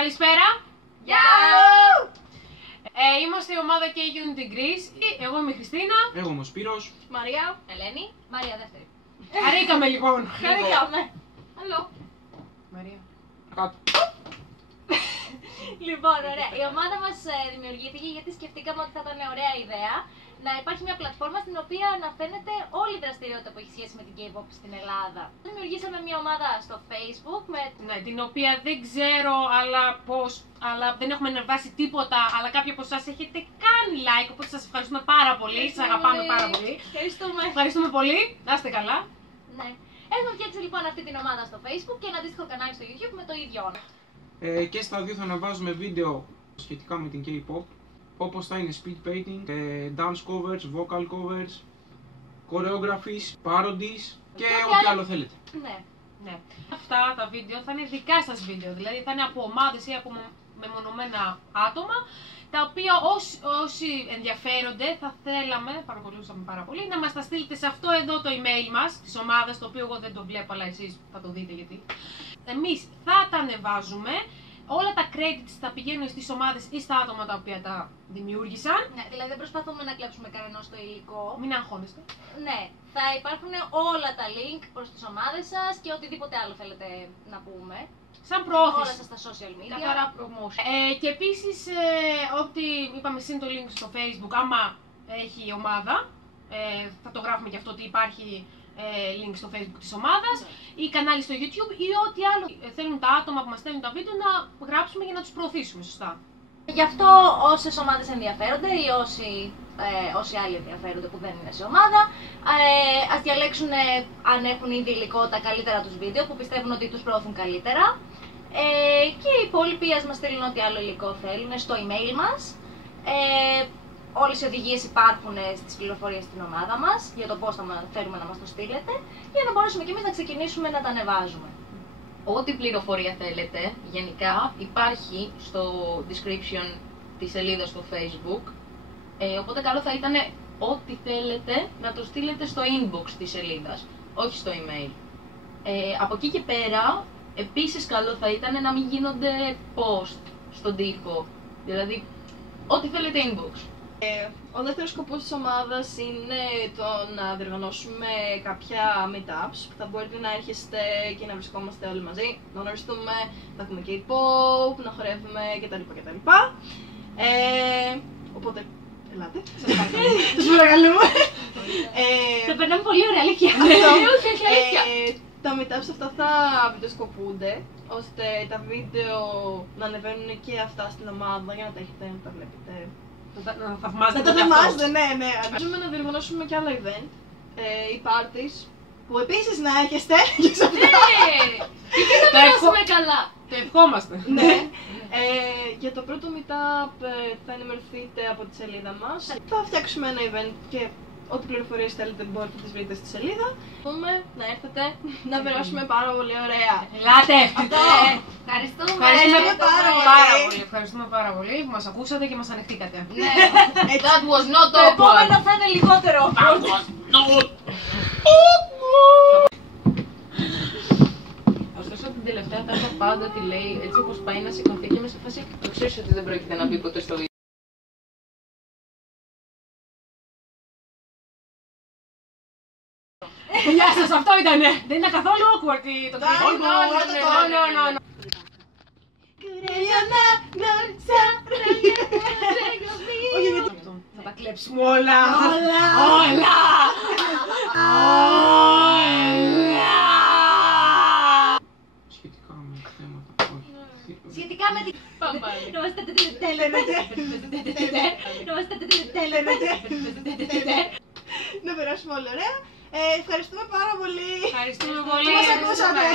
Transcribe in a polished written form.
Καλησπέρα! Γεια! Είμαστε η ομάδα K-Unity Greece. Εγώ είμαι η Χριστίνα. Εγώ είμαι ο Σπύρος. Μαρία. Ελένη. Μαρία δεύτερη. Χαρήκαμε λοιπόν. Χαρήκαμε. Αλλό. Μαρία. Κάτω. Λοιπόν, ωραία. Η ομάδα μας δημιουργήθηκε γιατί σκεφτήκαμε ότι θα ήταν ωραία ιδέα να υπάρχει μια πλατφόρμα στην οποία να φαίνεται όλη η δραστηριότητα που έχει σχέση με την K-pop στην Ελλάδα. Δημιουργήσαμε μια ομάδα στο Facebook με... Ναι, την οποία δεν ξέρω αλλά δεν έχουμε ανεβάσει τίποτα, αλλά κάποιοι από εσάς έχετε κάνει like, οπότε σας ευχαριστούμε πάρα πολύ, σας αγαπάμε πάρα πολύ. Ευχαριστούμε πολύ, να είστε καλά. Ναι. Έχουμε φτιάξει λοιπόν αυτή την ομάδα στο Facebook και ένα αντίστοιχο κανάλι στο YouTube με το ίδιο όνομα. Και στα δύο θα αναβάζουμε βίντεο σχετικά με την K-pop, όπως θα είναι speed painting, dance covers, vocal covers, choreographies, parodies και ό,τι άλλο θέλετε. Ναι. Αυτά τα βίντεο θα είναι δικά σας βίντεο, δηλαδή θα είναι από ομάδες ή από μεμονωμένα άτομα, τα οποία όσοι ενδιαφέρονται θα θέλαμε, παρακολουθούσαμε πάρα πολύ, να μας τα στείλετε σε αυτό εδώ το email μας, της ομάδας, το οποίο εγώ δεν το βλέπω, αλλά εσείς θα το δείτε γιατί. Εμείς θα τα ανεβάζουμε, όλα τα credits θα πηγαίνουν στις ομάδες ή στα άτομα τα οποία τα δημιούργησαν. Ναι, δηλαδή δεν προσπαθούμε να κλέψουμε κανένας το υλικό. Μην αγχώνεστε. Ναι, θα υπάρχουν όλα τα link προς τις ομάδες σας και οτιδήποτε άλλο θέλετε να πούμε. Σαν προώθηση. Όλα σας στα social media. Καθαρά promotion. Και επίσης, ό,τι είπαμε σύν το link στο Facebook, άμα έχει η ομάδα, θα το γράφουμε και αυτό ότι υπάρχει link στο Facebook της ομάδας ή κανάλι στο YouTube ή ό,τι άλλο θέλουν τα άτομα που μας στέλνουν τα βίντεο να γράψουμε για να τους προωθήσουμε, σωστά. Γι' αυτό όσες ομάδες ενδιαφέρονται ή όσοι άλλοι ενδιαφέρονται που δεν είναι σε ομάδα, ας διαλέξουν αν έχουν ήδη υλικό τα καλύτερα τους βίντεο που πιστεύουν ότι τους προωθούν καλύτερα. Και οι υπόλοιποι ας μας στείλουν ό,τι άλλο υλικό θέλουν στο email μας. Όλες οι οδηγίες υπάρχουν στις πληροφορίες στην ομάδα μας για το πώς θέλουμε να μας το στείλετε, για να μπορέσουμε κι εμείς να ξεκινήσουμε να τα ανεβάζουμε. Ό,τι πληροφορία θέλετε, γενικά, υπάρχει στο description της σελίδας στο Facebook, οπότε καλό θα ήταν ό,τι θέλετε να το στείλετε στο inbox της σελίδας, όχι στο email. Από εκεί και πέρα, επίσης καλό θα ήταν να μην γίνονται post στον τοίχο, δηλαδή ό,τι θέλετε inbox. Ο δεύτερος σκοπός της ομάδας είναι το να διοργανώσουμε κάποια meetups που θα μπορείτε να έρχεστε και να βρισκόμαστε όλοι μαζί, να γνωριστούμε, να ακούμε K-pop, να χορεύουμε κτλ. Οπότε, ελάτε. Σας παρακαλούμε. Θα περνάμε πολύ ωραία, αλήθεια. Τα meetups αυτά θα βιντεοσκοπούνται, ώστε τα βίντεο να ανεβαίνουν και αυτά στην ομάδα για να τα έχετε, να τα βλέπετε. Να θαυμάζετε. Να τα θαυμάζετε, ναι. Αρχίζουμε να διοργανώσουμε και άλλα event ή parties που επίσης να έρχεστε και σε αυτά. Και θα περάσουμε καλά. Το ευχόμαστε. Ναι. Για το πρώτο meetup θα ενημερωθείτε από τη σελίδα μας. Θα φτιάξουμε ένα event και ό,τι πληροφορίες θέλετε μπορείτε να τις βρείτε στη σελίδα. Να έρθετε να περάσουμε πάρα πολύ ωραία. Ελάτε! Ευχαριστούμε πάρα πολύ. Ευχαριστούμε πάρα πολύ που μας ακούσατε και μας ανεχτήκατε. Ναι. That was not Το επόμενο θα είναι λιγότερο. Ωστόσο την τελευταία τάκα πάντα τη λέει έτσι όπως πάει να σηκωθεί και με σε φάση το ξέρεις ότι δεν πρόκειται να μπει ποτέ στο βίντεο. Γεια σας, αυτό ήτανε! Δεν είναι καθόλου awkward το κλείσιμο. Θα τα κλέψουμε όλα! Όλα! Σχετικά με θέματα, όχι. Σχετικά με την... Να περάσουμε όλοι ωραία. Ευχαριστούμε πάρα πολύ. Ευχαριστούμε πολύ! Μας ακούσατε.